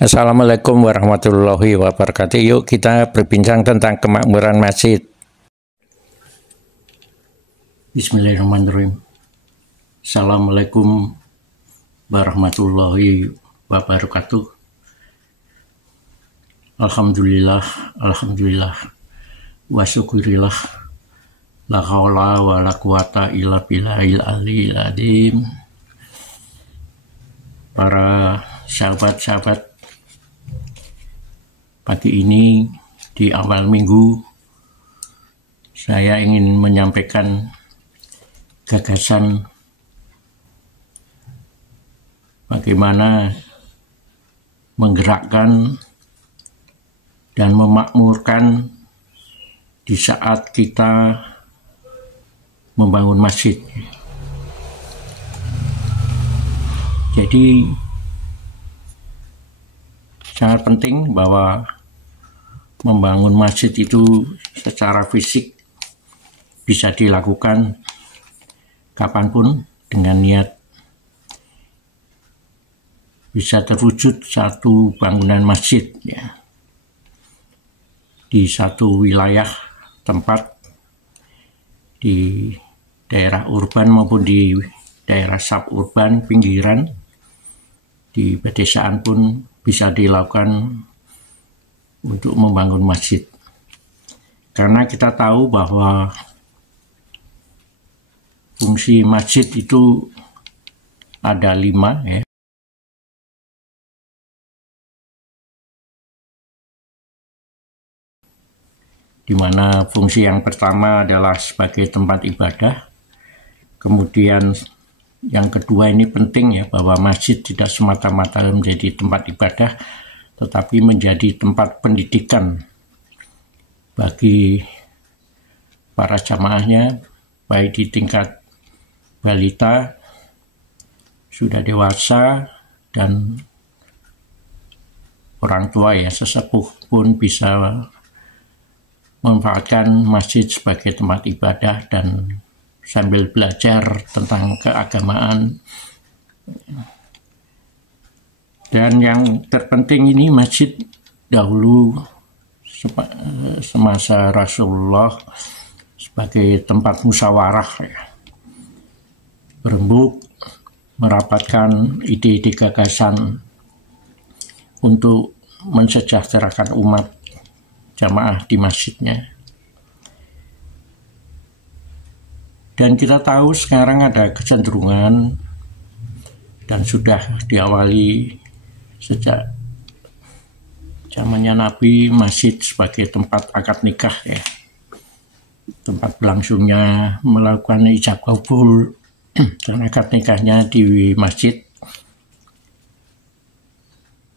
Assalamualaikum warahmatullahi wabarakatuh. Yuk kita berbincang tentang kemakmuran masjid. Bismillahirrahmanirrahim. Assalamualaikum warahmatullahi wabarakatuh. Alhamdulillah, alhamdulillah, wa syukurillah, la haula wa la quwata illa billahil aliyil azim. Para sahabat-sahabat, pagi ini di awal minggu saya ingin menyampaikan gagasan bagaimana menggerakkan dan memakmurkan di saat kita membangun masjid. Jadi sangat penting bahwa membangun masjid itu secara fisik bisa dilakukan kapanpun dengan niat bisa terwujud satu bangunan masjid ya, di satu wilayah tempat di daerah urban maupun di daerah suburban pinggiran, di pedesaan pun bisa dilakukan untuk membangun masjid. Karena kita tahu bahwa fungsi masjid itu ada 5 ya. Di mana fungsi yang pertama adalah sebagai tempat ibadah. Kemudian yang kedua ini penting ya, bahwa masjid tidak semata-mata menjadi tempat ibadah, tetapi menjadi tempat pendidikan bagi para jamaahnya, baik di tingkat balita, sudah dewasa, dan orang tua ya, sesepuh pun bisa memanfaatkan masjid sebagai tempat ibadah dan sambil belajar tentang keagamaan. Dan yang terpenting ini masjid dahulu semasa Rasulullah sebagai tempat musyawarah ya, berembuk merapatkan ide-ide gagasan untuk mensejahterakan umat jamaah di masjidnya. Dan kita tahu sekarang ada kecenderungan dan sudah diawali sejak zamannya Nabi, masjid sebagai tempat akad nikah ya, tempat berlangsungnya melakukan ijab kabul dan akad nikahnya di masjid.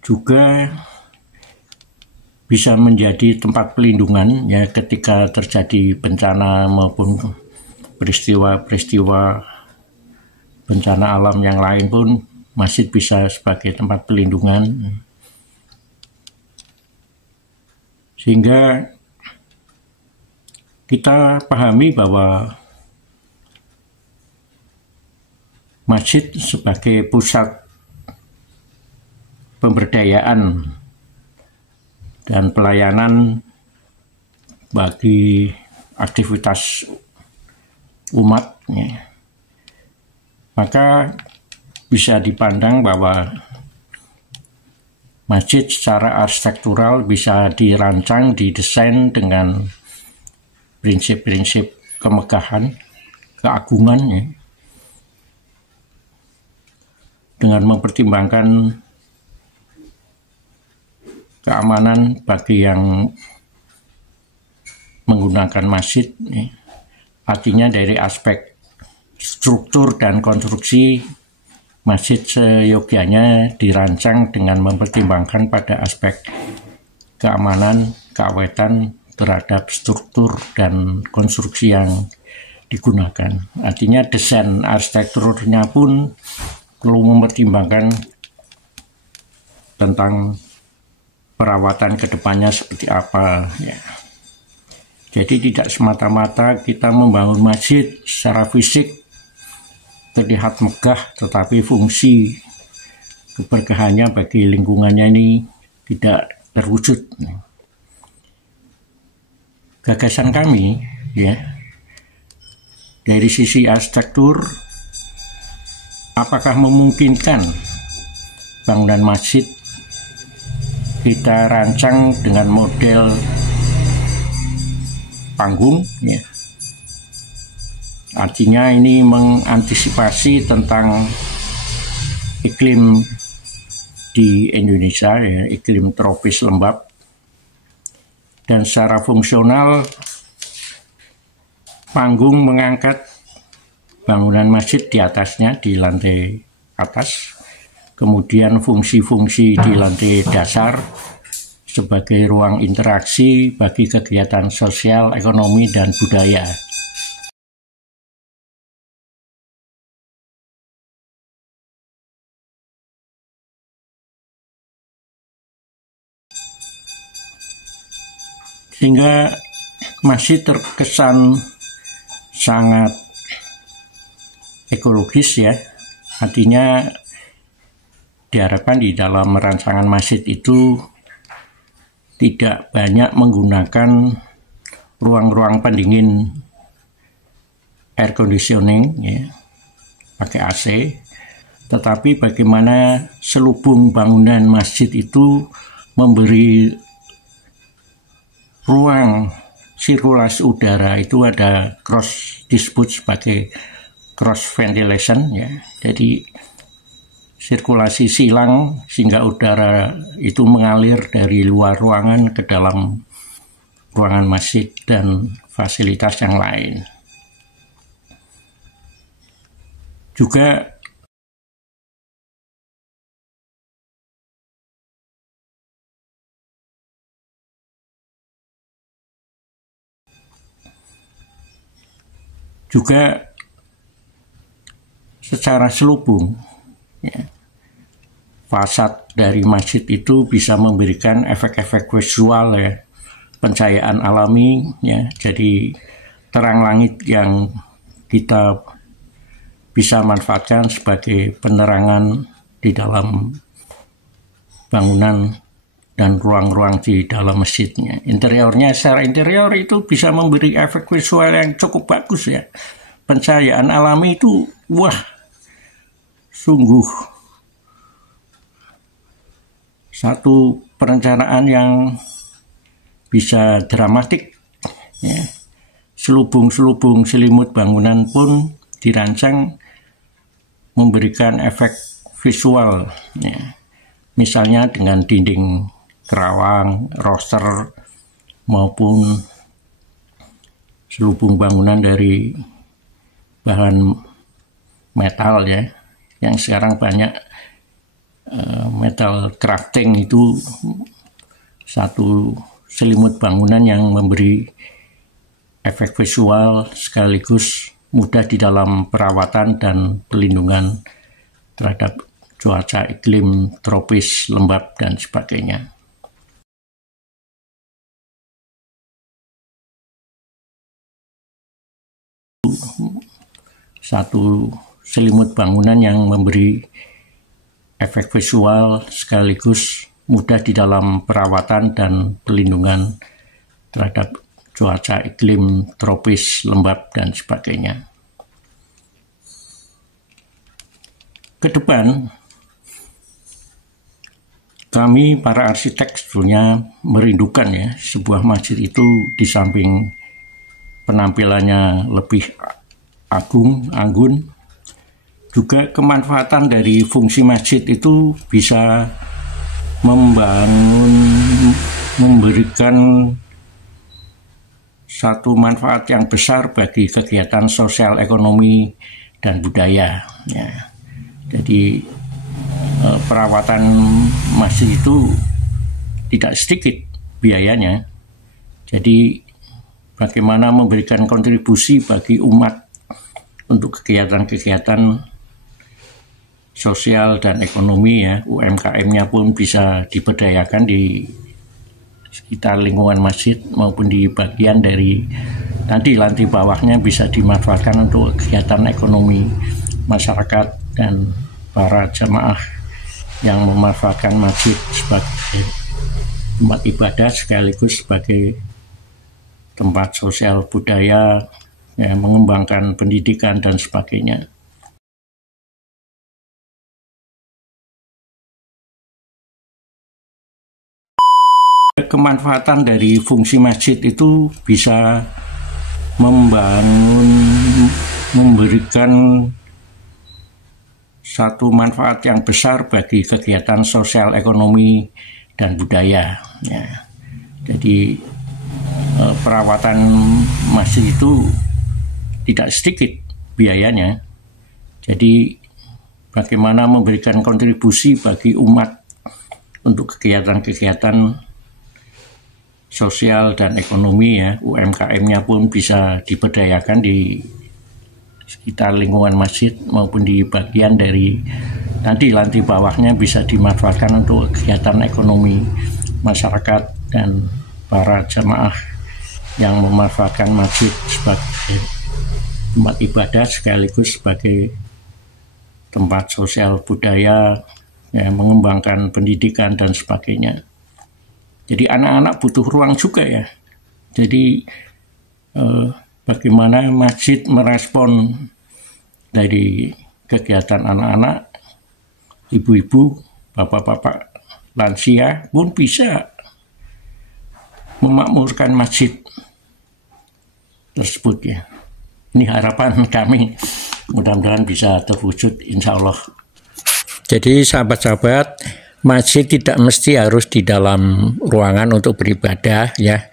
Juga bisa menjadi tempat pelindungan ya, ketika terjadi bencana maupun peristiwa-peristiwa bencana alam yang lain pun masjid bisa sebagai tempat pelindungan. Sehingga kita pahami bahwa masjid sebagai pusat pemberdayaan dan pelayanan bagi aktivitas umat ya, maka bisa dipandang bahwa masjid secara arsitektural bisa dirancang, didesain dengan prinsip-prinsip kemegahan, keagungan ya, dengan mempertimbangkan keamanan bagi yang menggunakan masjid ya. Artinya dari aspek struktur dan konstruksi, masjid seyogyanya dirancang dengan mempertimbangkan pada aspek keamanan, keawetan terhadap struktur dan konstruksi yang digunakan. Artinya desain arsitekturnya pun perlu mempertimbangkan tentang perawatan kedepannya seperti apa ya. Jadi tidak semata-mata kita membangun masjid secara fisik terlihat megah, tetapi fungsi keberkahannya bagi lingkungannya ini tidak terwujud. Gagasan kami ya dari sisi arsitektur, apakah memungkinkan bangunan masjid kita rancang dengan model panggung ya. Artinya ini mengantisipasi tentang iklim di Indonesia ya, iklim tropis lembab, dan secara fungsional panggung mengangkat bangunan masjid di atasnya, di lantai atas, kemudian fungsi-fungsi di lantai dasar sebagai ruang interaksi bagi kegiatan sosial, ekonomi, dan budaya. Sehingga masih terkesan sangat ekologis ya, artinya diharapkan di dalam rancangan masjid itu tidak banyak menggunakan ruang-ruang pendingin air conditioning ya, pakai AC, tetapi bagaimana selubung bangunan masjid itu memberi ruang sirkulasi udara, itu ada cross disebut sebagai cross ventilation ya. Jadi sirkulasi silang sehingga udara itu mengalir dari luar ruangan ke dalam ruangan masjid dan fasilitas yang lain. Juga secara selubung ya, fasad dari masjid itu bisa memberikan efek-efek visual ya, pencahayaan alami ya, jadi terang langit yang kita bisa manfaatkan sebagai penerangan di dalam bangunan dan ruang-ruang di dalam masjidnya. Interiornya, secara interior itu bisa memberi efek visual yang cukup bagus ya. Pencahayaan alami itu, wah, sungguh satu perencanaan yang bisa dramatik ya. Selubung-selubung selimut bangunan pun dirancang memberikan efek visual ya. Misalnya dengan dinding kerawang, roster, maupun selubung bangunan dari bahan metal ya, yang sekarang banyak metal crafting, itu satu selimut bangunan yang memberi efek visual sekaligus mudah di dalam perawatan dan pelindungan terhadap cuaca iklim tropis lembab dan sebagainya. Satu selimut bangunan yang memberi efek visual sekaligus mudah di dalam perawatan dan pelindungan terhadap cuaca iklim tropis lembab dan sebagainya. Ke depan, kami para arsitek sebetulnya merindukan ya, sebuah masjid itu di samping penampilannya lebih agung, anggun, juga kemanfaatan dari fungsi masjid itu bisa memberikan satu manfaat yang besar bagi kegiatan sosial, ekonomi, dan budaya. Ya. Jadi perawatan masjid itu tidak sedikit biayanya. Jadi bagaimana memberikan kontribusi bagi umat untuk kegiatan-kegiatan sosial dan ekonomi ya, UMKM-nya pun bisa diberdayakan di sekitar lingkungan masjid maupun di bagian dari nanti lantai bawahnya bisa dimanfaatkan untuk kegiatan ekonomi masyarakat dan para jamaah yang memanfaatkan masjid sebagai tempat ibadah sekaligus sebagai tempat sosial budaya, ya, mengembangkan pendidikan dan sebagainya. Kemanfaatan dari fungsi masjid itu bisa memberikan satu manfaat yang besar bagi kegiatan sosial, ekonomi, dan budaya. Ya. Jadi perawatan masjid itu tidak sedikit biayanya. Jadi bagaimana memberikan kontribusi bagi umat untuk kegiatan-kegiatan sosial dan ekonomi, ya, UMKM-nya pun bisa diberdayakan di sekitar lingkungan masjid maupun di bagian dari nanti lantai bawahnya bisa dimanfaatkan untuk kegiatan ekonomi masyarakat dan para jamaah yang memanfaatkan masjid sebagai tempat ibadah sekaligus sebagai tempat sosial budaya, ya, mengembangkan pendidikan dan sebagainya. Jadi anak-anak butuh ruang juga, ya. Jadi bagaimana masjid merespon dari kegiatan anak-anak, ibu-ibu, bapak-bapak lansia pun bisa memakmurkan masjid tersebut, ya. Ini harapan kami, mudah-mudahan bisa terwujud, insya Allah. Jadi sahabat-sahabat, masjid tidak mesti harus di dalam ruangan untuk beribadah, ya.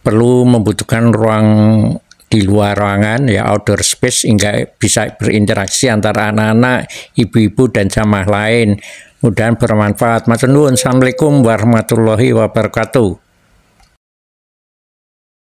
Perlu membutuhkan ruang di luar ruangan, ya, outdoor space, hingga bisa berinteraksi antara anak-anak, ibu-ibu, dan jamaah lain. Mudah-mudahan bermanfaat. Matur nuwun. Assalamualaikum warahmatullahi wabarakatuh.